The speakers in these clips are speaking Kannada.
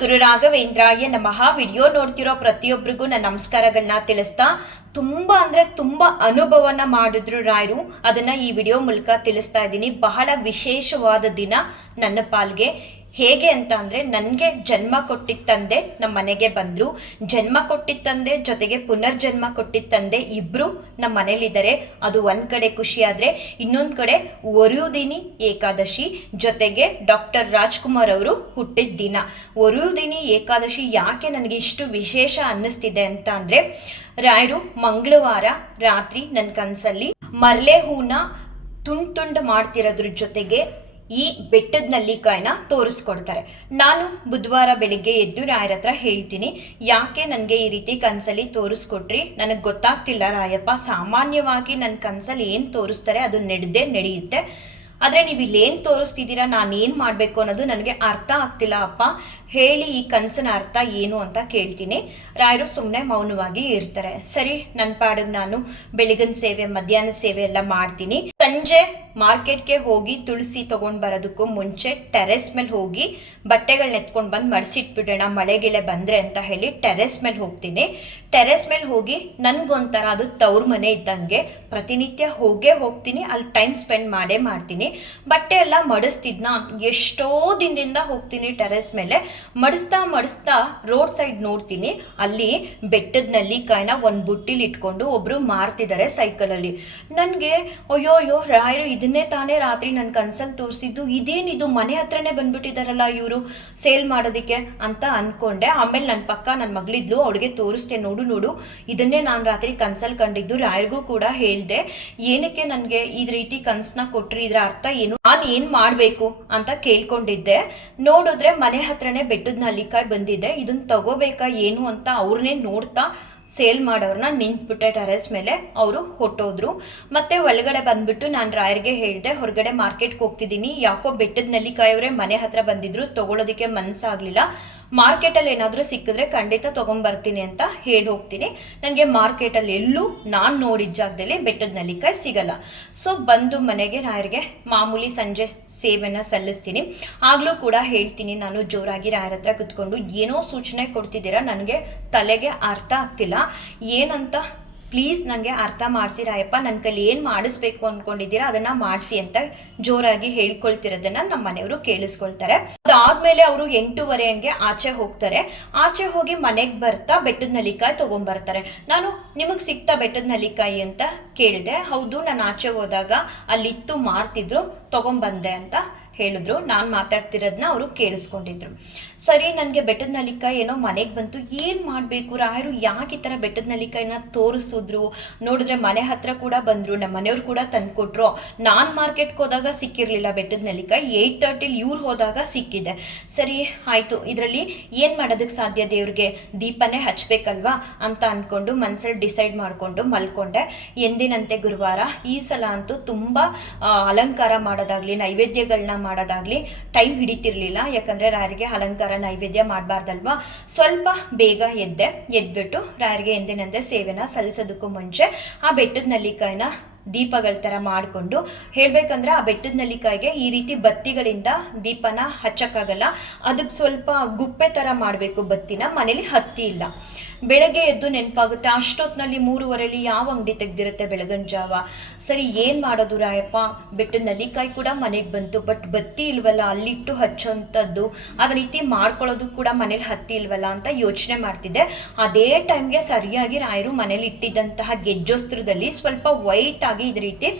ಗುರು ರಾಘವೇಂದ್ರಾಯ ಮಹಾ ವಿಡಿಯೋ ನೋಡ್ತಿರೋ ಪ್ರತಿಯೊಬ್ಬರಿಗೂ ನನ್ನ ನಮಸ್ಕಾರಗಳನ್ನ ತಿಳಿಸ್ತಾ ತುಂಬಾ ಅಂದ್ರೆ ತುಂಬಾ ಅನುಭವನ ಮಾಡಿದ್ರು ರಾಯರು. ಅದನ್ನ ಈ ವಿಡಿಯೋ ಮೂಲಕ ತಿಳಿಸ್ತಾ ಇದ್ದೀನಿ. ಬಹಳ ವಿಶೇಷವಾದ ದಿನ ನನ್ನ ಪಾಲ್ಗೆ. ಹೇಗೆ ಅಂತ ಅಂದ್ರೆ ನನಗೆ ಜನ್ಮ ಕೊಟ್ಟಿದ್ದ ತಂದೆ ನಮ್ಮ ಮನೆಗೆ ಬಂದರು. ಜನ್ಮ ಕೊಟ್ಟಿದ್ದ ತಂದೆ ಜೊತೆಗೆ ಪುನರ್ಜನ್ಮ ಕೊಟ್ಟಿದ್ದ ತಂದೆ ಇಬ್ಬರು ನಮ್ಮ ಮನೇಲಿದ್ದಾರೆ. ಅದು ಒಂದ್ ಕಡೆ ಖುಷಿ ಆದ್ರೆ ಇನ್ನೊಂದ್ ಕಡೆ ಒರಿಯುದಿನಿ ಏಕಾದಶಿ ಜೊತೆಗೆ ಡಾಕ್ಟರ್ ರಾಜ್ಕುಮಾರ್ ಅವರು ಹುಟ್ಟಿದ ದಿನ. ಒರಿಯುದಿನಿ ಏಕಾದಶಿ ಯಾಕೆ ನನಗೆ ಇಷ್ಟು ವಿಶೇಷ ಅನ್ನಿಸ್ತಿದೆ ಅಂತ ಅಂದ್ರೆ, ರಾಯರು ಮಂಗಳವಾರ ರಾತ್ರಿ ನನ್ನ ಕನಸಲ್ಲಿ ಮರ್ಲೆ ಹೂನ ತುಂಡು ತುಂಡು ಮಾಡ್ತಿರೋದ್ರ ಜೊತೆಗೆ ಈ ಬೆಟ್ಟದ ನಲ್ಲಿಕಾಯಿನ ತೋರಿಸ್ಕೊಡ್ತಾರೆ. ನಾನು ಬುಧವಾರ ಬೆಳಿಗ್ಗೆ ಎದ್ದು ರಾಯರ ಹತ್ರ ಹೇಳ್ತೀನಿ, ಯಾಕೆ ನನಗೆ ಈ ರೀತಿ ಕನಸಲ್ಲಿ ತೋರಿಸ್ಕೊಟ್ರಿ? ನನಗೆ ಗೊತ್ತಾಗ್ತಿಲ್ಲ ರಾಯಪ್ಪ, ಸಾಮಾನ್ಯವಾಗಿ ನನ್ನ ಕನಸಲ್ಲಿ ಏನು ತೋರಿಸ್ತಾರೆ ಅದು ನಡೆದೇ ನಡೆಯುತ್ತೆ. ಆದರೆ ನೀವು ಇಲ್ಲೇನು ತೋರಿಸ್ತಿದ್ದೀರಾ, ನಾನು ಏನು ಮಾಡಬೇಕು ಅನ್ನೋದು ನನಗೆ ಅರ್ಥ ಆಗ್ತಿಲ್ಲ ಅಪ್ಪ. ಹೇಳಿ ಈ ಕನಸಿನ ಅರ್ಥ ಏನು ಅಂತ ಕೇಳ್ತೀನಿ. ರಾಯರು ಸುಮ್ಮನೆ ಮೌನವಾಗಿ ಇರ್ತಾರೆ. ಸರಿ ನನ್ನ ಪಾಡಿಗೆ ನಾನು ಬೆಳಗಿನ ಸೇವೆ ಮಧ್ಯಾಹ್ನ ಸೇವೆ ಎಲ್ಲ ಮಾಡ್ತೀನಿ. ಸಂಜೆ ಮಾರ್ಕೆಟ್ಗೆ ಹೋಗಿ ತುಳಸಿ ತೊಗೊಂಡು ಬರೋದಕ್ಕೂ ಮುಂಚೆ ಟೆರೆಸ್ ಮೇಲೆ ಹೋಗಿ ಬಟ್ಟೆಗಳನ್ನ ಎತ್ಕೊಂಡು ಬಂದು ಮಡಿಸಿಟ್ಬಿಡೋಣ, ಮಳೆಗಿಳೆ ಬಂದರೆ ಅಂತ ಹೇಳಿ ಟೆರೆಸ್ ಮೇಲೆ ಹೋಗ್ತೀನಿ. ಟೆರೆಸ್ ಮೇಲೆ ಹೋಗಿ ನನಗೊಂಥರ ಅದು ತವ್ರ ಮನೆ ಇದ್ದಂಗೆ ಪ್ರತಿನಿತ್ಯ ಹೋಗೇ ಹೋಗ್ತೀನಿ, ಅಲ್ಲಿ ಟೈಮ್ ಸ್ಪೆಂಡ್ ಮಾಡೇ ಮಾಡ್ತೀನಿ. ಬಟ್ಟೆ ಎಲ್ಲ ಮಡಿಸ್ತಿದ್ನ, ಎಷ್ಟೋ ದಿನದಿಂದ ಹೋಗ್ತೀನಿ ಟೆರೆಸ್ ಮೇಲೆ. ಮಡಿಸ್ತಾ ಮಡಿಸ್ತಾ ರೋಡ್ ಸೈಡ್ ನೋಡ್ತೀನಿ, ಅಲ್ಲಿ ಬೆಟ್ಟದ ನಲ್ಲಿಕಾಯಿನ ಒಂದು ಬುಟ್ಟಿಲಿ ಇಟ್ಕೊಂಡು ಒಬ್ಬರು ಮಾರ್ತಿದ್ದಾರೆ ಸೈಕಲಲ್ಲಿ ನನಗೆ ಅಯ್ಯೋ ಅಯ್ಯೋ ರಾಯರು ಇದನ್ನೇ ತಾನೇ ರಾತ್ರಿ ನನ್ನ ಕನ್ಸಲ್ಲಿ ತೋರಿಸಿದ್ದು ಇದೇನಿದು ಮನೆ ಹತ್ರನೇ ಬಂದ್ಬಿಟ್ಟಿದ್ದಾರಲ್ಲ ಇವರು, ಸೇಲ್ ಮಾಡೋದಕ್ಕೆ? ಅಂತ ಅಂದ್ಕೊಂಡೆ ಆಮೇಲೆ ನನ್ನ ಪಕ್ಕ ನನ್ನ ಮಗಳಿದ್ಲು, ಅವಳಿಗೆ ತೋರಿಸ್ತೇನೆ ನೋಡು ನೋಡು ಇದನ್ನೇ ನಾನು ರಾತ್ರಿ ಕನ್ಸಲ್ ಕಂಡಿದ್ದು. ರಾಯರ್ಗೂ ಕೂಡ ಹೇಳ್ದೆ, ಏನಕ್ಕೆ ನನಗೆ ಈ ರೀತಿ ಕನ್ಸನ್ನ ಕೊಟ್ರಿ? ಇದ್ರ ಅರ್ಥ ಏನು? ನಾನು ಏನು ಮಾಡಬೇಕು? ಅಂತ ಕೇಳ್ಕೊಂಡಿದ್ದೆ. ನೋಡಿದ್ರೆ ಮನೆ ಹತ್ರನೇ ಬೆಟ್ಟದ ನಲ್ಲಿಕಾಯಿ ಬಂದಿದೆ. ಇದನ್ನ ತಗೋಬೇಕಾ, ಏನು ಅಂತ ಅವ್ರನ್ನೇ ನೋಡ್ತಾ ಸೇಲ್ ಮಾಡೋರನ್ನ ನಿಂತ್ಬಿಟ್ಟೆ ಟೆರೆಸ್ ಮೇಲೆ. ಅವರು ಹೊಟ್ಟೋದ್ರು ಮತ್ತೆ ಒಳಗಡೆ ಬಂದ್ಬಿಟ್ಟು ನಾನು ರಾಯರ್ಗೆ ಹೇಳಿದೆ, ಹೊರಗಡೆ ಮಾರ್ಕೆಟ್ಗೆ ಹೋಗ್ತಿದ್ದೀನಿ. ಯಾಕೋ ಬೆಟ್ಟದ ನಲ್ಲಿಕಾಯವರೇ ಮನೆ ಹತ್ರ ಬಂದಿದ್ರು. ತಗೊಳ್ಳೋದಕ್ಕೆ ಮನಸ್ಸಾಗಲಿಲ್ಲ ಮಾರ್ಕೆಟಲ್ಲಿ ಏನಾದರೂ ಸಿಕ್ಕಿದ್ರೆ ಖಂಡಿತ ತೊಗೊಂಬರ್ತೀನಿ ಅಂತ ಹೇಳಿ ಹೋಗ್ತೀನಿ. ನನಗೆ ಮಾರ್ಕೆಟಲ್ಲಿ ಎಲ್ಲೂ ನಾನು ನೋಡಿದ ಜಾಗದಲ್ಲಿ ಬೆಟ್ಟದ ನಲ್ಲಿಕಾಯಿ ಸಿಗಲ್ಲ. ಸೊ ಬಂದು ಮನೆಗೆ ರಾಯರಿಗೆ ಮಾಮೂಲಿ ಸಂಜೆ ಸೇವೆನ ಸಲ್ಲಿಸ್ತೀನಿ. ಆಗಲೂ ಕೂಡ ಹೇಳ್ತೀನಿ, ನಾನು ಜೋರಾಗಿ ರಾಯರ ಹತ್ರ ಕುತ್ಕೊಂಡು ಏನೋ ಸೂಚನೆ ಕೊಡ್ತಿದ್ದೀರಾ, ನನಗೆ ತಲೆಗೆ ಅರ್ಥ ಆಗ್ತಿಲ್ಲ. ಏನಂತ ಪ್ಲೀಸ್ ನನಗೆ ಅರ್ಥ ಮಾಡಿಸಿ ರಾಯಪ್ಪ ನನ್ನ ಕೈಲಿ ಏನು ಮಾಡಿಸ್ಬೇಕು ಅಂದ್ಕೊಂಡಿದ್ದೀರಾ ಅದನ್ನು ಮಾಡಿಸಿ ಅಂತ ಜೋರಾಗಿ ಹೇಳ್ಕೊಳ್ತಿರೋದನ್ನ ನಮ್ಮ ಮನೆಯವರು ಕೇಳಿಸ್ಕೊಳ್ತಾರೆ. ಅದಾದ್ಮೇಲೆ ಅವರು ಎಂಟೂವರೆ ಹಂಗೆ ಆಚೆ ಹೋಗ್ತಾರೆ. ಆಚೆ ಹೋಗಿ ಮನೆಗೆ ಬರ್ತಾ ಬೆಟ್ಟದ ನಲಿಕಾಯಿ ತೊಗೊಂಬರ್ತಾರೆ. ನಾನು ನಿಮಗೆ ಸಿಗ್ತಾ ಬೆಟ್ಟದ ನಲಿಕಾಯಿ ಅಂತ ಕೇಳಿದೆ. ಹೌದು, ನಾನು ಆಚೆ ಹೋದಾಗ ಅಲ್ಲಿತ್ತು ಮಾರ್ತಿದ್ರು, ತೊಗೊಂಬಂದೆ ಅಂತ ಹೇಳಿದ್ರು. ನಾನು ಮಾತಾಡ್ತಿರೋದನ್ನ ಅವರು ಕೇಳಿಸ್ಕೊಂಡಿದ್ರು. ಸರಿ, ನನಗೆ ಬೆಟ್ಟದ ನಲಿಕ ಏನೋ ಮನೆಗೆ ಬಂತು. ಏನು ಮಾಡಬೇಕು? ರಾಯರು ಯಾಕೆ ಈ ಥರ ಬೆಟ್ಟದ ನಲಿಕಾಯನ್ನ ತೋರಿಸಿದ್ರು? ನೋಡಿದ್ರೆ ಮನೆ ಹತ್ರ ಕೂಡ ಬಂದರು. ನಮ್ಮ ಮನೆಯವ್ರು ಕೂಡ ತಂದುಕೊಟ್ರು. ನಾನು ಮಾರ್ಕೆಟ್ಗೆ ಹೋದಾಗ ಸಿಕ್ಕಿರಲಿಲ್ಲ ಬೆಟ್ಟದ ನಲಿಕಾಯಿ ಏಯ್ಟ್ ತರ್ಟಿಲಿ ಇವ್ರು ಹೋದಾಗ ಸಿಕ್ಕಿದೆ. ಸರಿ, ಆಯಿತು. ಇದರಲ್ಲಿ ಏನು ಮಾಡೋದಕ್ಕೆ ಸಾಧ್ಯ ದೇವ್ರಿಗೆ? ದೀಪನೇ ಹಚ್ಬೇಕಲ್ವಾ? ಅಂತ ಅಂದ್ಕೊಂಡು ಮನಸ್ಸಲ್ಲಿ ಡಿಸೈಡ್ ಮಾಡಿಕೊಂಡು ಮಲ್ಕೊಂಡೆ. ಎಂದಿನಂತೆ ಗುರುವಾರ ಈ ಸಲ ಅಂತೂ ತುಂಬ ಅಲಂಕಾರ ಮಾಡೋದಾಗ್ಲಿ ನೈವೇದ್ಯಗಳನ್ನ ಮಾಡೋದಾಗ್ಲಿ ಟೈಮ್ ಹಿಡಿತಿರ್ಲಿಲ್ಲ. ಯಾಕಂದರೆ ರಾಯರಿಗೆ ಅಲಂಕಾರ, ನೈವೇದ್ಯ ಮಾಡಬಾರ್ದಲ್ವಾ? ಸ್ವಲ್ಪ ಬೇಗ ಎದ್ದೆ, ಎದ್ಬಿಟ್ಟು ರಾಯರಿಗೆ ಎಂದಿನಂತೆ ಸೇವೆನ ಸಲ್ಲಿಸೋದಕ್ಕೂ ಮುಂಚೆ ಆ ಬೆಟ್ಟದ ನಲ್ಲಿಕಾಯಿನ ದೀಪಗಳ ಥರ ಮಾಡಿಕೊಂಡು ಹೇಳಬೇಕಂದ್ರೆ ಆ ಬೆಟ್ಟದ ನಲ್ಲಿಕಾಯಿಗೆ ಈ ರೀತಿ ಬತ್ತಿಗಳಿಂದ ದೀಪನ ಹಚ್ಚಕ್ಕಾಗಲ್ಲ. ಅದಕ್ಕೆ ಸ್ವಲ್ಪ ಗುಪ್ಪೆ ಥರ ಮಾಡಬೇಕು ಬತ್ತಿನ. ಮನೇಲಿ ಹತ್ತಿ ಇಲ್ಲ. ಬೆಳಗ್ಗೆ ಎದ್ದು ನೆನಪಾಗುತ್ತೆ. ಅಷ್ಟೊತ್ತಿನಲ್ಲಿ ಮೂರುವರೆಲಿ ಯಾವ ಅಂಗಡಿ ತೆಗೆದಿರುತ್ತೆ ಬೆಳಗಿನ ಜಾವ? ಸರಿ, ಏನು ಮಾಡೋದು ರಾಯಪ್ಪ? ಬೆಟ್ಟದ ನಲ್ಲಿಕಾಯಿ ಕೂಡ ಮನೆಗೆ ಬಂತು. ಬಟ್ ಬತ್ತಿ ಇಲ್ವಲ್ಲ, ಅಲ್ಲಿಟ್ಟು ಹಚ್ಚೋಂಥದ್ದು. ಅದ ರೀತಿ ಮಾಡ್ಕೊಳ್ಳೋದು ಕೂಡ ಮನೇಲಿ ಹತ್ತಿ ಇಲ್ವಲ್ಲ ಅಂತ ಯೋಚನೆ ಮಾಡ್ತಿದ್ದೆ. ಅದೇ ಟೈಮ್ಗೆ ಸರಿಯಾಗಿ ರಾಯರು ಮನೇಲಿ ಇಟ್ಟಿದ್ದಂತಹ ಗೆಜ್ಜೋಸ್ತ್ರದಲ್ಲಿ ಸ್ವಲ್ಪ ವೈಟ್ ಆಗಿ ಇದೇ ರೀತಿ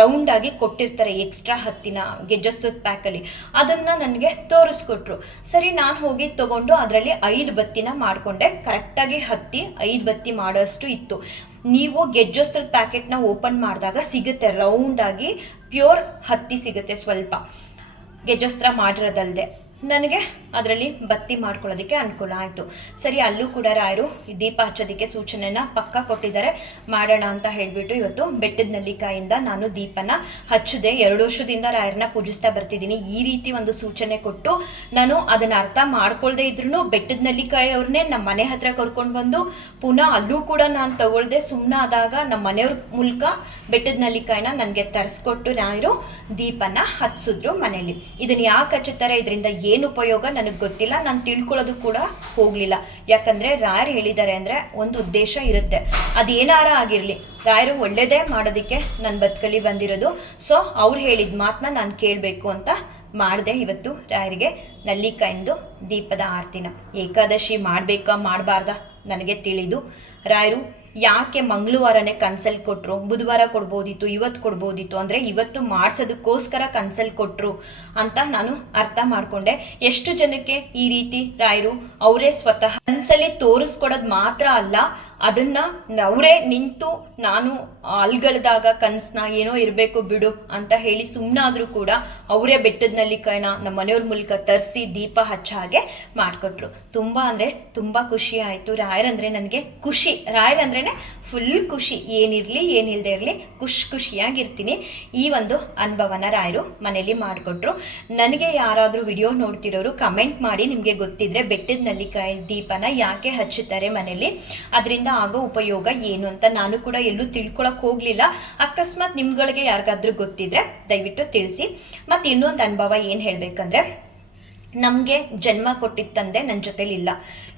ರೌಂಡ್ ಆಗಿ ಕೊಟ್ಟಿರ್ತಾರೆ ಎಕ್ಸ್ಟ್ರಾ ಹತ್ತಿನ ಗೆಜ್ಜೋಸ್ತ್ರದ ಪ್ಯಾಕಲ್ಲಿ. ಅದನ್ನು ನನಗೆ ತೋರಿಸ್ಕೊಟ್ರು. ಸರಿ, ನಾನು ಹೋಗಿ ತಗೊಂಡು ಅದರಲ್ಲಿ ಐದು ಬತ್ತಿನ ಮಾಡಿಕೊಂಡೆ. ಕರೆಕ್ಟಾಗಿ ಹತ್ತಿ, ಐದು ಬತ್ತಿ ಮಾಡೋಷ್ಟು ಇತ್ತು. ನೀವು ಗೆಜ್ಜೋಸ್ತ್ರದ ಪ್ಯಾಕೆಟ್ನ ಓಪನ್ ಮಾಡಿದಾಗ ಸಿಗುತ್ತೆ ರೌಂಡಾಗಿ ಪ್ಯೂರ್ ಹತ್ತಿ ಸಿಗುತ್ತೆ ಸ್ವಲ್ಪ. ಗೆಜ್ಜೋಸ್ತ್ರ ಮಾಡಿರೋದಲ್ಲದೆ ನನಗೆ ಅದರಲ್ಲಿ ಬತ್ತಿ ಮಾಡ್ಕೊಳ್ಳೋದಕ್ಕೆ ಅನುಕೂಲ ಆಯಿತು. ಸರಿ, ಅಲ್ಲೂ ಕೂಡ ರಾಯರು ದೀಪ ಹಚ್ಚೋದಕ್ಕೆ ಸೂಚನೆನ ಪಕ್ಕ ಕೊಟ್ಟಿದ್ದಾರೆ. ಮಾಡೋಣ ಅಂತ ಹೇಳಿಬಿಟ್ಟು ಇವತ್ತು ಬೆಟ್ಟದ ನಲ್ಲಿಕಾಯಿಂದ ನಾನು ದೀಪನ ಹಚ್ಚಿದೆ. ಎರಡು ವರ್ಷದಿಂದ ರಾಯರನ್ನ ಪೂಜಿಸ್ತಾ ಬರ್ತಿದ್ದೀನಿ. ಈ ರೀತಿ ಒಂದು ಸೂಚನೆ ಕೊಟ್ಟು ನಾನು ಅದನ್ನು ಅರ್ಥ ಮಾಡ್ಕೊಳ್ದೇ ಇದ್ರೂ ಬೆಟ್ಟದ ನಲ್ಲಿಕಾಯಿ ಅವ್ರನ್ನೇ ನಮ್ಮ ಮನೆ ಹತ್ರ ಕರ್ಕೊಂಡು ಬಂದು ಪುನಃ ಅಲ್ಲೂ ಕೂಡ ನಾನು ತಗೊಳ್ದೆ. ಸುಮ್ಮನಾದಾಗ ನಮ್ಮ ಮನೆಯವ್ರ ಮೂಲಕ ಬೆಟ್ಟದ ನಲ್ಲಿಕಾಯಿನ ನನಗೆ ತರಿಸ್ಕೊಟ್ಟು ರಾಯರು ದೀಪನ ಹಚ್ಚಿದ್ರು ಮನೇಲಿ. ಇದನ್ನು ಯಾಕೆ ಹಚ್ಚುತ್ತಾರೆ? ಇದರಿಂದ ಏನು ಉಪಯೋಗ? ನನಗೆ ಗೊತ್ತಿಲ್ಲ. ನಾನು ತಿಳ್ಕೊಳ್ಳೋದು ಕೂಡ ಹೋಗಲಿಲ್ಲ. ಯಾಕಂದರೆ ರಾಯರು ಹೇಳಿದ್ದಾರೆ ಅಂದರೆ ಒಂದು ಉದ್ದೇಶ ಇರುತ್ತೆ. ಅದೇನಾರ ಆಗಿರಲಿ. ರಾಯರು ಒಳ್ಳೆಯದೇ ಮಾಡೋದಕ್ಕೆ ನನ್ನ ಬದುಕಲಿ ಬಂದಿರೋದು. ಸೊ ಅವ್ರು ಹೇಳಿದ ಮಾತನ್ನ ನಾನು ಕೇಳಬೇಕು ಅಂತ ಮಾಡಿದೆ ಇವತ್ತು ರಾಯರಿಗೆ ನಲ್ಲಿಕಾಯಿಂದು ದೀಪದ ಆರತಿನ. ಏಕಾದಶಿ ಮಾಡಬೇಕಾ ಮಾಡಬಾರ್ದಾ? ನನಗೆ ತಿಳಿದು. ರಾಯರು ಯಾಕೆ ಮಂಗಳವಾರನೇ ಕನ್ಸಲ್ ಕೊಟ್ಟರು ಬುಧವಾರ ಕೊಡ್ಬೋದಿತ್ತು, ಇವತ್ತು ಕೊಡ್ಬೋದಿತ್ತು. ಅಂದರೆ ಇವತ್ತು ಮಾಡಿಸೋದಕ್ಕೋಸ್ಕರ ಕನ್ಸಲ್ ಕೊಟ್ಟರು ಅಂತ ನಾನು ಅರ್ಥ ಮಾಡಿಕೊಂಡೆ. ಎಷ್ಟು ಜನಕ್ಕೆ ಈ ರೀತಿ ರಾಯರು ಅವರೇ ಸ್ವತಃ ಕನ್ಸಲ್ಲಿ ತೋರಿಸ್ಕೊಡೋದು ಮಾತ್ರ ಅಲ್ಲ ಅದನ್ನ ಅವರೇ ನಿಂತು ನಾನು ಅಲ್ಗಳ್ದಾಗ ಕನಸನ್ನ ಏನೋ ಇರಬೇಕು ಬಿಡು ಅಂತ ಹೇಳಿ ಸುಮ್ಮನಾದರೂ ಕೂಡ ಅವರೇ ಬೆಟ್ಟದಲ್ಲಿ ಕಣ ನಮ್ಮ ಮನೆಯವ್ರ ಮೂಲಕ ತರಿಸಿ ದೀಪ ಹಚ್ಚ ಹಾಗೆ ಮಾಡಿಕೊಟ್ರು. ತುಂಬ ಅಂದರೆ ತುಂಬ ಖುಷಿ ಆಯಿತು. ರಾಯರಂದ್ರೆ ನನಗೆ ಖುಷಿ. ರಾಯರಂದ್ರೇ ಫುಲ್ ಖುಷಿ, ಏನಿರಲಿ ಏನಿಲ್ಲದೆ ಇರಲಿ, ಖುಷಿ ಖುಷಿಯಾಗಿರ್ತೀನಿ. ಈ ಒಂದು ಅನುಭವನ ರಾಯರು ಮನೇಲಿ ಮಾಡಿಕೊಟ್ರು ನನಗೆ ಯಾರಾದರೂ ವಿಡಿಯೋ ನೋಡ್ತಿರೋರು ಕಮೆಂಟ್ ಮಾಡಿ ನಿಮಗೆ ಗೊತ್ತಿದ್ರೆ ಬೆಟ್ಟದ ನಲ್ಲಿಕಾಯಿ ದೀಪನ ಯಾಕೆ ಹಚ್ಚುತ್ತಾರೆ ಮನೇಲಿ? ಅದರಿಂದ ಆಗೋ ಉಪಯೋಗ ಏನು ಅಂತ ನಾನು ಕೂಡ ಎಲ್ಲೂ ತಿಳ್ಕೊಳಕ್ಕೆ ಹೋಗಲಿಲ್ಲ. ಅಕಸ್ಮಾತ್ ನಿಮ್ಗಳಿಗೆ ಯಾರಿಗಾದ್ರೂ ಗೊತ್ತಿದ್ರೆ ದಯವಿಟ್ಟು ತಿಳಿಸಿ. ಮತ್ತು ಇನ್ನೊಂದು ಅನುಭವ ಏನು ಹೇಳಬೇಕಂದ್ರೆ, ನಮಗೆ ಜನ್ಮ ಕೊಟ್ಟಿದ್ದ ತಂದೆ ನನ್ನ ಜೊತೆಲಿಲ್ಲ.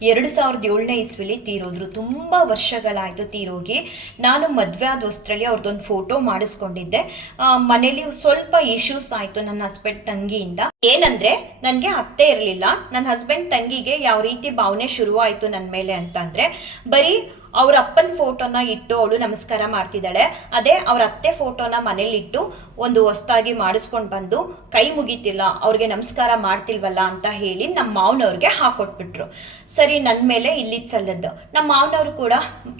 ಎರಡು ಸಾವಿರದ ಏಳನೇ ಇಸ್ವಿಲಿ ತೀರೋದ್ರು. ತುಂಬ ವರ್ಷಗಳಾಯಿತು ತೀರೋಗಿ. ನಾನು ಮದುವೆ ಆದ ವಸ್ತ್ರಲ್ಲಿ ಅವ್ರದ್ದೊಂದು ಫೋಟೋ ಮಾಡಿಸ್ಕೊಂಡಿದ್ದೆ. ಮನೇಲಿ ಸ್ವಲ್ಪ ಇಶ್ಯೂಸ್ ಆಯಿತು ನನ್ನ ಹಸ್ಬೆಂಡ್ ತಂಗಿಯಿಂದ. ಏನಂದ್ರೆ, ನನಗೆ ಅತ್ತೆ ಇರಲಿಲ್ಲ. ನನ್ನ ಹಸ್ಬೆಂಡ್ ತಂಗಿಗೆ ಯಾವ ರೀತಿ ಭಾವನೆ ಶುರುವಾಯಿತು ನನ್ನ ಮೇಲೆ ಅಂತಂದರೆ, ಬರೀ ಅವ್ರ ಅಪ್ಪನ ಫೋಟೋನ ಇಟ್ಟು ಅವಳು ನಮಸ್ಕಾರ ಮಾಡ್ತಿದ್ದಾಳೆ. ಅದೇ ಅವ್ರ ಅತ್ತೆ ಫೋಟೋನ ಮನೇಲಿಟ್ಟು ಒಂದು ಹೊಸ್ತಾಗಿ ಮಾಡಿಸ್ಕೊಂಡು ಬಂದು ಕೈ ಮುಗಿತಿಲ್ಲ, ಅವ್ರಿಗೆ ನಮಸ್ಕಾರ ಮಾಡ್ತಿಲ್ವಲ್ಲ ಅಂತ ಹೇಳಿ ನಮ್ಮ ಮಾವನವ್ರಿಗೆ ಹಾಕೊಟ್ಬಿಟ್ರು. ಸರಿ ನನ್ನ ಮೇಲೆ ಇಲ್ಲಿ ಸಲ್ಲದ್ದು. ನಮ್ಮ ಮಾವನವ್ರು ಕೂಡ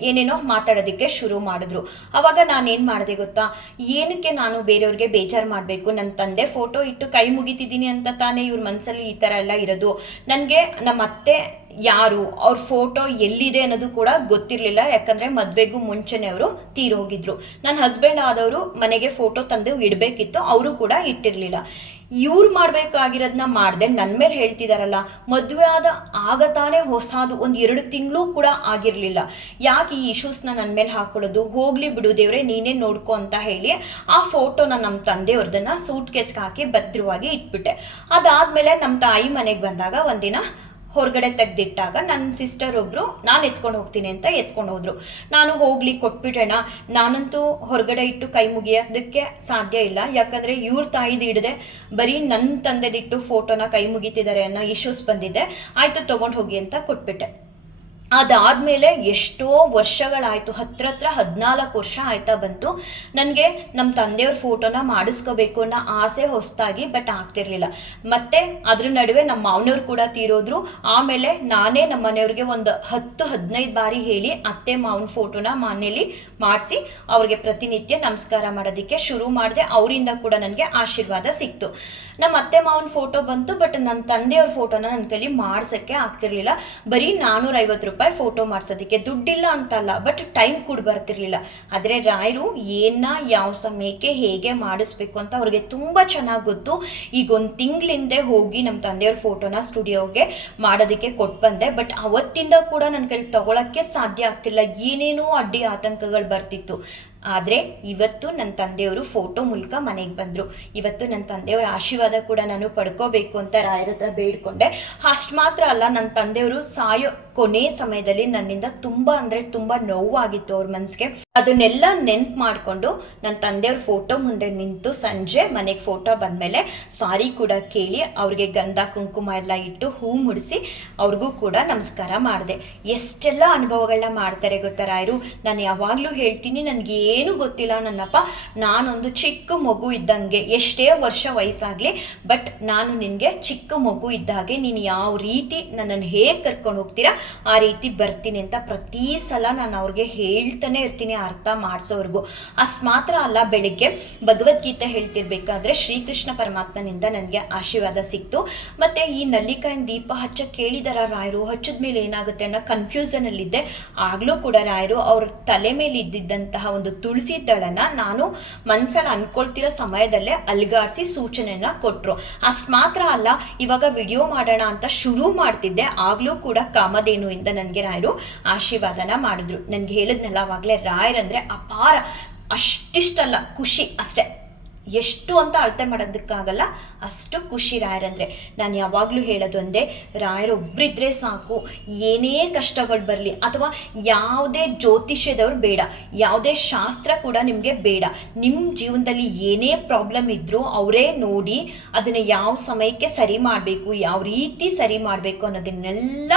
ಏನೇನೋ ಮಾತಾಡೋದಕ್ಕೆ ಶುರು ಮಾಡಿದ್ರು. ಅವಾಗ ನಾನೇನು ಮಾಡಿದೆ ಗೊತ್ತಾ? ಏನಕ್ಕೆ ನಾನು ಬೇರೆಯವ್ರಿಗೆ ಬೇಜಾರು ಮಾಡಬೇಕು? ನನ್ನ ತಂದೆ ಫೋಟೋ ಇಟ್ಟು ಕೈ ಮುಗಿತಿದ್ದೀನಿ ಅಂತ ತಾನೇ ಇವ್ರ ಮನಸ್ಸಲ್ಲಿ ಈ ಥರ ಎಲ್ಲ ಇರೋದು. ನನಗೆ ನಮ್ಮ ಅತ್ತೆ ಯಾರು ಅವ್ರ ಫೋಟೋ ಎಲ್ಲಿದೆ ಅನ್ನೋದು ಕೂಡ ಗೊತ್ತಿರಲಿಲ್ಲ, ಯಾಕಂದರೆ ಮದುವೆಗೂ ಮುಂಚೆನೇ ಅವರು ತೀರೋಗಿದ್ರು ನನ್ನ ಹಸ್ಬೆಂಡ್ ಆದವರು ಮನೆಗೆ ಫೋಟೋ ತಂದು ಇಡಬೇಕಿತ್ತು, ಅವರು ಕೂಡ ಇಟ್ಟಿರಲಿಲ್ಲ. ಇವ್ರು ಮಾಡಬೇಕಾಗಿರೋದನ್ನ ಮಾಡಿದೆ ನನ್ನ ಮೇಲೆ ಹೇಳ್ತಿದಾರಲ್ಲ, ಮದುವೆ ಆದ ಆಗ ತಾನೇ ಹೊಸದು ಒಂದು ಎರಡು ತಿಂಗಳು ಕೂಡ ಆಗಿರಲಿಲ್ಲ. ಯಾಕೆ ಈ ಇಶ್ಯೂಸ್ನ ನನ್ನ ಮೇಲೆ ಹಾಕೊಳ್ಳೋದು? ಹೋಗ್ಲಿ ಬಿಡು ದೇವ್ರೆ, ನೀನೇ ನೋಡ್ಕೊ ಅಂತ ಹೇಳಿ ಆ ಫೋಟೋನ ನಮ್ಮ ತಂದೆಯವ್ರದನ್ನ ಸೂಟ್ ಕೇಸ್ಗೆ ಹಾಕಿ ಭದ್ರವಾಗಿ ಇಟ್ಬಿಟ್ಟೆ. ಅದಾದಮೇಲೆ ನಮ್ಮ ತಾಯಿ ಮನೆಗೆ ಬಂದಾಗ ಒಂದಿನ ಹೊರಗಡೆ ತೆಗೆದಿಟ್ಟಾಗ ನನ್ನ ಸಿಸ್ಟರ್ ಒಬ್ರು, ನಾನು ಎತ್ಕೊಂಡು ಹೋಗ್ತೀನಿ ಅಂತ ಎತ್ಕೊಂಡು ಹೋದ್ರು. ನಾನು ಹೋಗ್ಲಿ, ಕೊಟ್ಬಿಡೋಣ. ನಾನಂತೂ ಹೊರಗಡೆ ಇಟ್ಟು ಕೈ ಮುಗಿಯೋದಕ್ಕೆ ಸಾಧ್ಯ ಇಲ್ಲ. ಯಾಕಂದ್ರೆ ಇವ್ರ ತಾಯಿದು ಹಿಡ್ದೆ ಬರೀ ನನ್ನ ತಂದೆದಿಟ್ಟು ಫೋಟೋನ ಕೈ ಮುಗಿತಿದ್ದಾರೆ ಅನ್ನೋ ಇಶ್ಯೂಸ್ ಬಂದಿದೆ. ಆಯ್ತು, ತಗೊಂಡು ಹೋಗಿ ಅಂತ ಕೊಟ್ಬಿಟ್ಟೆ. ಅದಾದಮೇಲೆ ಎಷ್ಟೋ ವರ್ಷಗಳಾಯಿತು ಹತ್ರ ಹತ್ರ ಹದಿನಾಲ್ಕು ವರ್ಷ ಆಯ್ತಾ ಬಂತು. ನನಗೆ ನಮ್ಮ ತಂದೆಯವ್ರ ಫೋಟೋನ ಮಾಡಿಸ್ಕೋಬೇಕು ಅನ್ನೋ ಆಸೆ ಹೊಸ್ತಾಗಿ ಬಟ್ ಆಗ್ತಿರ್ಲಿಲ್ಲ. ಮತ್ತೆ ಅದ್ರ ನಡುವೆ ನಮ್ಮ ಮಾವನವ್ರು ಕೂಡ ತೀರೋದ್ರು. ಆಮೇಲೆ ನಾನೇ ನಮ್ಮ ಮನೆಯವ್ರಿಗೆ ಒಂದು ಹತ್ತು, ಹದಿನೈದು ಬಾರಿ ಹೇಳಿ ಅತ್ತೆ ಮಾವನ ಫೋಟೋನ ಮನೇಲಿ ಮಾಡಿಸಿ ಅವ್ರಿಗೆ ಪ್ರತಿನಿತ್ಯ ನಮಸ್ಕಾರ ಮಾಡೋದಕ್ಕೆ ಶುರು ಮಾಡಿದೆ. ಅವರಿಂದ ಕೂಡ ನನಗೆ ಆಶೀರ್ವಾದ ಸಿಕ್ತು. ನಮ್ಮ ಅತ್ತೆ ಮಾವನ ಫೋಟೋ ಬಂತು, ಬಟ್ ನನ್ನ ತಂದೆಯವ್ರ ಫೋಟೋನ ನನ್ನ ಕೈಲಿ ಮಾಡ್ಸೋಕ್ಕೆ ಆಗ್ತಿರ್ಲಿಲ್ಲ. ಬರೀ ನಾನ್ನೂರೈವತ್ತು ರೂಪಾಯಿ ಫೋಟೋ ಮಾಡ್ಸೋದಕ್ಕೆ ದುಡ್ಡಿಲ್ಲ ಅಂತಲ್ಲ ಬಟ್ ಟೈಮ್ ಕೂಡ ಬರ್ತಿರ್ಲಿಲ್ಲ. ಆದರೆ ರಾಯರು ಏನ ಯಾವ ಸಮಯಕ್ಕೆ ಹೇಗೆ ಮಾಡಿಸ್ಬೇಕು ಅಂತ ಅವ್ರಿಗೆ ತುಂಬ ಚೆನ್ನಾಗಿ ಗೊತ್ತು. ಈಗ ಒಂದು ತಿಂಗಳಿಂದೆ ಹೋಗಿ ನಮ್ಮ ತಂದೆಯವ್ರ ಫೋಟೋನ ಸ್ಟುಡಿಯೋಗೆ ಮಾಡೋದಕ್ಕೆ ಕೊಟ್ಟು ಬಂದೆ. ಬಟ್ ಅವತ್ತಿಂದ ಕೂಡ ನನ್ನ ಕೈಲಿ ತಗೊಳಕ್ಕೆ ಸಾಧ್ಯ ಆಗ್ತಿಲ್ಲ. ಏನೇನೋ ಅಡ್ಡಿ ಆತಂಕಗಳು ಬರ್ತಿತ್ತು. ಆದರೆ ಇವತ್ತು ನನ್ನ ತಂದೆಯವರು ಫೋಟೋ ಮೂಲಕ ಮನೆಗೆ ಬಂದರು. ಇವತ್ತು ನನ್ನ ತಂದೆಯವರ ಆಶೀರ್ವಾದ ಕೂಡ ನಾನು ಪಡ್ಕೋಬೇಕು ಅಂತ ರಾಯರ ಹತ್ರ ಬೇಡ್ಕೊಂಡೆ. ಅಷ್ಟು ಮಾತ್ರ ಅಲ್ಲ ನನ್ನ ತಂದೆಯವರು ಸಾಯೋ ಕೊನೆ ಸಮಯದಲ್ಲಿ ನನ್ನಿಂದ ತುಂಬ ಅಂದರೆ ತುಂಬ ನೋವಾಗಿತ್ತು ಅವ್ರ ಮನಸ್ಸಿಗೆ ಅದನ್ನೆಲ್ಲ ನೆನ್ಪು ಮಾಡಿಕೊಂಡು ನನ್ನ ತಂದೆಯವ್ರ ಫೋಟೋ ಮುಂದೆ ನಿಂತು ಸಂಜೆ ಮನೆಗೆ ಫೋಟೋ ಬಂದಮೇಲೆ ಸಾರಿ ಕೂಡ ಕೇಳಿ ಅವ್ರಿಗೆ ಗಂಧ, ಕುಂಕುಮ ಎಲ್ಲ ಇಟ್ಟು ಹೂ ಮುಡಿಸಿ ಅವ್ರಿಗೂ ಕೂಡ ನಮಸ್ಕಾರ ಮಾಡಿದೆ. ಎಷ್ಟೆಲ್ಲ ಅನುಭವಗಳನ್ನ ಮಾಡ್ತಾರೆ ಗೊತ್ತಾ ರಾಯರು? ನಾನು ಯಾವಾಗಲೂ ಹೇಳ್ತೀನಿ, ನನಗೆ ಏನು ಗೊತ್ತಿಲ್ಲ ನನ್ನಪ್ಪ. ನಾನೊಂದು ಚಿಕ್ಕ ಮಗು ಇದ್ದಂಗೆ, ಎಷ್ಟೇ ವರ್ಷ ವಯಸ್ಸಾಗಲಿ ಬಟ್ ನಾನು ನಿನಗೆ ಚಿಕ್ಕ ಮಗು ಇದ್ದಾಗೆ ನೀನು ಯಾವ ರೀತಿ ನನ್ನನ್ನು ಹೇಗೆ ಕರ್ಕೊಂಡು ಹೋಗ್ತೀರಾ, ಆ ರೀತಿ ಬರ್ತೀನಿ ಅಂತ ಪ್ರತಿ ಸಲ ನಾನು ಅವ್ರಿಗೆ ಹೇಳ್ತಾನೆ ಇರ್ತೀನಿ ಅರ್ಥ ಮಾಡಿಸೋವರೆಗೂ. ಅಷ್ಟು ಮಾತ್ರ ಅಲ್ಲ ಬೆಳಿಗ್ಗೆ ಭಗವದ್ಗೀತೆ ಹೇಳ್ತಿರ್ಬೇಕಾದ್ರೆ ಶ್ರೀಕೃಷ್ಣ ಪರಮಾತ್ಮನಿಂದ ನನಗೆ ಆಶೀರ್ವಾದ ಸಿಕ್ತು. ಮತ್ತು ಈ ನಲ್ಲಿಕಾಯಿನ ದೀಪ ಹಚ್ಚ ಕೇಳಿದಾರ ರಾಯರು? ಹಚ್ಚಿದ ಮೇಲೆ ಏನಾಗುತ್ತೆ ಅನ್ನೋ ಕನ್ಫ್ಯೂಸನಲ್ಲಿದ್ದೆ ಆಗಲೂ ಕೂಡ ರಾಯರು ಅವ್ರ ತಲೆ ಮೇಲೆ ಇದ್ದಿದ್ದಂತಹ ಒಂದು ತುಳಸಿ ದಳನ ನಾನು ಮನ್ಸಲ್ಲಿ ಅನ್ಕೊಳ್ತಿರೋ ಸಮಯದಲ್ಲೇ ಅಲ್ಗಾಡಿಸಿ ಸೂಚನೆನ ಕೊಟ್ಟರು ಅಷ್ಟು ಮಾತ್ರ ಅಲ್ಲ, ಇವಾಗ ವಿಡಿಯೋ ಮಾಡೋಣ ಅಂತ ಶುರು ಮಾಡ್ತಿದ್ದೆ. ಆಗಲೂ ಕೂಡ ಕಾಮಧೇನು ಇಂದ ನನಗೆ ರಾಯರು ಆಶೀರ್ವಾದನ ಮಾಡಿದ್ರು. ನನಗೆ ಹೇಳಿದ್ನಲ್ಲ, ಅವಾಗಲೇ ರಾಯರಂದ್ರೆ ಅಪಾರ, ಅಷ್ಟಿಷ್ಟಲ್ಲ, ಖುಷಿ ಅಷ್ಟೇ. ಎಷ್ಟು ಅಂತ ಅಳತೆ ಮಾಡೋದಕ್ಕಾಗಲ್ಲ, ಅಷ್ಟು ಖುಷಿ ರಾಯರಂದರೆ ನಾನು ಯಾವಾಗಲೂ ಹೇಳೋದು ಒಂದೇ ರಾಯರೊಬ್ಬರಿದ್ರೆ ಸಾಕು, ಏನೇ ಕಷ್ಟಗಳು ಬರಲಿ, ಅಥವಾ ಯಾವುದೇ ಜ್ಯೋತಿಷ್ಯದವ್ರು ಬೇಡ, ಯಾವುದೇ ಶಾಸ್ತ್ರ ಕೂಡ ನಿಮಗೆ ಬೇಡ. ನಿಮ್ಮ ಜೀವನದಲ್ಲಿ ಏನೇ ಪ್ರಾಬ್ಲಮ್ ಇದ್ದರೂ ಅವರೇ ನೋಡಿ ಅದನ್ನು ಯಾವ ಸಮಯಕ್ಕೆ ಸರಿ ಮಾಡಬೇಕು, ಯಾವ ರೀತಿ ಸರಿ ಮಾಡಬೇಕು ಅನ್ನೋದನ್ನೆಲ್ಲ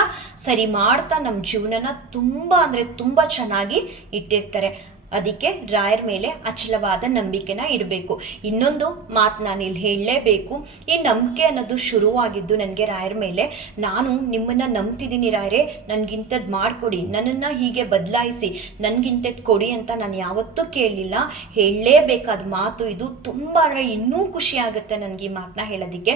ಸರಿ ಮಾಡ್ತಾ ನಮ್ಮ ಜೀವನನ ತುಂಬ ಅಂದರೆ ತುಂಬ ಚೆನ್ನಾಗಿ ಇಟ್ಟಿರ್ತಾರೆ. ಅದಕ್ಕೆ ರಾಯರ ಮೇಲೆ ಅಚಲವಾದ ನಂಬಿಕೆನ ಇಡಬೇಕು. ಇನ್ನೊಂದು ಮಾತು ನಾನು ಇಲ್ಲಿ ಹೇಳಲೇಬೇಕು. ಈ ನಂಬಿಕೆ ಅನ್ನೋದು ಶುರುವಾಗಿದ್ದು ನನಗೆ ರಾಯರ ಮೇಲೆ. ನಾನು ನಿಮ್ಮನ್ನು ನಂಬ್ತಿದ್ದೀನಿ ರಾಯರೇ ನನಗಿಂಥದ್ದು ಮಾಡಿಕೊಡಿ. ನನ್ನನ್ನು ಹೀಗೆ ಬದಲಾಯಿಸಿ ನನಗಿಂಥದ್ದು ಕೊಡಿ ಅಂತ ನಾನು ಯಾವತ್ತೂ ಕೇಳಲಿಲ್ಲ. ಹೇಳಲೇಬೇಕಾದ ಮಾತು ಇದು ತುಂಬ ಅಂದರೆ ಇನ್ನೂ ಖುಷಿಯಾಗುತ್ತೆ ನನಗೆ ಈ ಮಾತನ್ನ ಹೇಳೋದಕ್ಕೆ.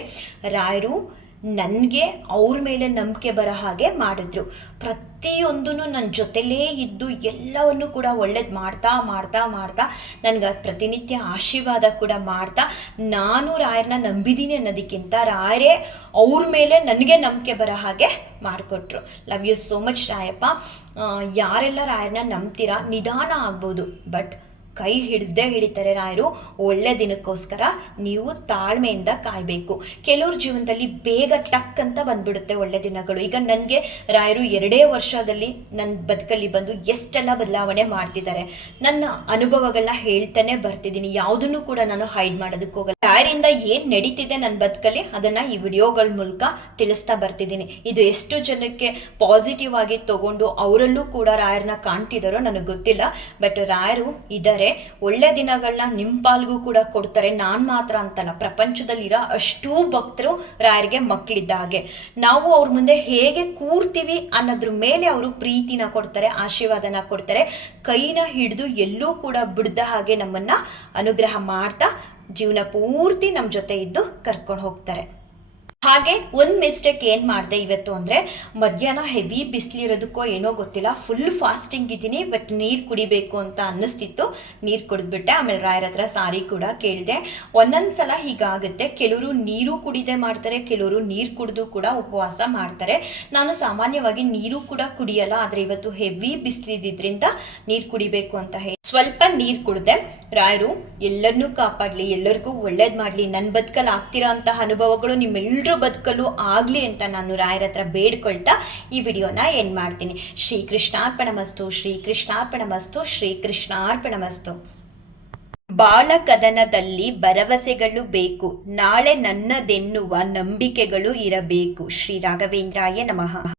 ರಾಯರು ನನಗೆ ಅವ್ರ ಮೇಲೆ ನಂಬಿಕೆ ಬರೋ ಹಾಗೆ ಮಾಡಿದ್ರು. ಪ್ರತಿಯೊಂದೂ ನನ್ನ ಜೊತೆಲೇ ಇದ್ದು ಎಲ್ಲವನ್ನು ಕೂಡ ಒಳ್ಳೇದು ಮಾಡ್ತಾ ಮಾಡ್ತಾ ಮಾಡ್ತಾ ನನಗೆ ಪ್ರತಿನಿತ್ಯ ಆಶೀರ್ವಾದ ಕೂಡ ಮಾಡ್ತಾ ನಾನು ರಾಯರನ್ನ ನಂಬಿದ್ದೀನಿ ಅನ್ನೋದಕ್ಕಿಂತ ರಾಯರೇ ಅವ್ರ ಮೇಲೆ ನನಗೆ ನಂಬಿಕೆ ಬರೋ ಹಾಗೆ ಮಾಡಿಕೊಟ್ರು. Love you so much Rayappa. ಯಾರೆಲ್ಲ ರಾಯರನ್ನ ನಂಬ್ತೀರಾ? ನಿಧಾನ ಆಗ್ಬೋದು. ಬಟ್ ಕೈ ಹಿಡ್ದೇ ಹಿಡಿತಾರೆ ರಾಯರು. ಒಳ್ಳೆ ದಿನಕ್ಕೋಸ್ಕರ ನೀವು ತಾಳ್ಮೆಯಿಂದ ಕಾಯಬೇಕು. ಕೆಲವ್ರ ಜೀವನದಲ್ಲಿ ಬೇಗ ಟಕ್ ಅಂತ ಬಂದ್ಬಿಡುತ್ತೆ ಒಳ್ಳೆ ದಿನಗಳು. ಈಗ ನನಗೆ ರಾಯರು ಎರಡೇ ವರ್ಷದಲ್ಲಿ ನನ್ನ ಬದುಕಲ್ಲಿ ಬಂದು ಎಷ್ಟೆಲ್ಲ ಬದಲಾವಣೆ ಮಾಡ್ತಿದ್ದಾರೆ. ನನ್ನ ಅನುಭವಗಳನ್ನ ಹೇಳ್ತಾನೆ ಬರ್ತಿದ್ದೀನಿ. ಯಾವುದನ್ನು ಕೂಡ ನಾನು ಹೈಡ್ ಮಾಡೋದಕ್ಕೆ ಹೋಗಲ್ಲ. ರಾಯರಿಂದ ಏನು ನಡೀತಿದೆ ನನ್ನ ಬದುಕಲ್ಲಿ ಅದನ್ನ ಈ ವಿಡಿಯೋಗಳ ಮೂಲಕ ತಿಳಿಸ್ತಾ ಬರ್ತಿದ್ದೀನಿ. ಇದು ಎಷ್ಟು ಜನಕ್ಕೆ ಪಾಸಿಟಿವ್ ಆಗಿ ತಗೊಂಡು ಅವರಲ್ಲೂ ಕೂಡ ರಾಯರನ್ನ ಕಾಣ್ತಿದಾರೋ ನನಗೆ ಗೊತ್ತಿಲ್ಲ. ಬಟ್ ರಾಯರು ಇದ್ದಾರೆ ಒಳ್ಳೆ ದಿನಗಳನ್ನ ನಿಮ್ಮ ಪಾಲ್ಗೂ ಕೂಡ ಕೊಡ್ತಾರೆ. ನಾನು ಮಾತ್ರ ಅಂತಲ್ಲ, ಪ್ರಪಂಚದಲ್ಲಿರೋ ಅಷ್ಟೂ ಭಕ್ತರು ರಾಯರಿಗೆ ಮಕ್ಕಳಿದ್ದ ಹಾಗೆ. ನಾವು ಅವ್ರ ಮುಂದೆ ಹೇಗೆ ಕೂರ್ತೀವಿ ಅನ್ನೋದ್ರ ಮೇಲೆ ಅವರು ಪ್ರೀತಿನ ಕೊಡ್ತಾರೆ, ಆಶೀರ್ವಾದನ ಕೊಡ್ತಾರೆ. ಕೈನ ಹಿಡಿದು ಎಲ್ಲೂ ಕೂಡ ಬಿಡ್ದ ಹಾಗೆ ನಮ್ಮನ್ನ ಅನುಗ್ರಹ ಮಾಡ್ತಾ ಜೀವನ ಪೂರ್ತಿ ನಮ್ಮ ಜೊತೆ ಇದ್ದು ಕರ್ಕೊಂಡು ಹೋಗ್ತಾರೆ. ಹಾಗೆ ಒಂದು ಮಿಸ್ಟೇಕ್ ಏನು ಮಾಡಿದೆ ಇವತ್ತು ಅಂದರೆ, ಮಧ್ಯಾಹ್ನ ಹೆವಿ ಬಿಸಿಲಿರೋದಕ್ಕೋ ಏನೋ ಗೊತ್ತಿಲ್ಲ ಫುಲ್ ಫಾಸ್ಟಿಂಗ್ ಇದ್ದೀನಿ ಬಟ್ ನೀರು ಕುಡಿಬೇಕು ಅಂತ ಅನ್ನಿಸ್ತಿತ್ತು. ನೀರು ಕುಡಿದ್ಬಿಟ್ಟೆ, ಆಮೇಲೆ ರಾಯರ ಹತ್ರ ಸಾರಿ ಕೂಡ ಕೇಳಿದೆ. ಒಂದೊಂದು ಸಲ ಹೀಗಾಗುತ್ತೆ, ಕೆಲವರು ನೀರು ಕುಡಿದೆ ಮಾಡ್ತಾರೆ, ಕೆಲವರು ನೀರು ಕುಡಿದು ಕೂಡ ಉಪವಾಸ ಮಾಡ್ತಾರೆ. ನಾನು ಸಾಮಾನ್ಯವಾಗಿ ನೀರು ಕೂಡ ಕುಡಿಯಲ್ಲ, ಆದರೆ ಇವತ್ತು ಹೆವಿ ಬಿಸಿಲಿದ್ರಿಂದ ನೀರು ಕುಡಿಬೇಕು ಅಂತ ಹೇಳಿ. ಸ್ವಲ್ಪ ನೀರು ಕುಡಿದೆ. ರಾಯರು ಎಲ್ಲರನ್ನೂ ಕಾಪಾಡಲಿ, ಎಲ್ಲರಿಗೂ ಒಳ್ಳೇದು ಮಾಡಲಿ ನನ್ನ ಬದುಕಲ್ಲಿ ಆಗ್ತಿರೋ ಅಂತಹ ಅನುಭವಗಳು ನಿಮ್ಮೆಲ್ಲರ ಬದುಕಲ್ಲೂ ಆಗಲಿ ಅಂತ ನಾನು ರಾಯರ ಹತ್ರ ಬೇಡ್ಕೊಳ್ತಾ ಈ ವಿಡಿಯೋನ ಏನು ಮಾಡ್ತೀನಿ. ಶ್ರೀ ಕೃಷ್ಣಾರ್ಪಣಮಸ್ತು ಶ್ರೀ ಕೃಷ್ಣಾರ್ಪಣಮಸ್ತು ಶ್ರೀ ಕೃಷ್ಣಾರ್ಪಣಮಸ್ತು. ಬಾಳ ಕದನದಲ್ಲಿ ಭರವಸೆಗಳು ಬೇಕು. ನಾಳೆ ನನ್ನದೆನ್ನುವ ನಂಬಿಕೆಗಳು ಇರಬೇಕು. ಶ್ರೀ ರಾಘವೇಂದ್ರಾಯ ನಮಃ.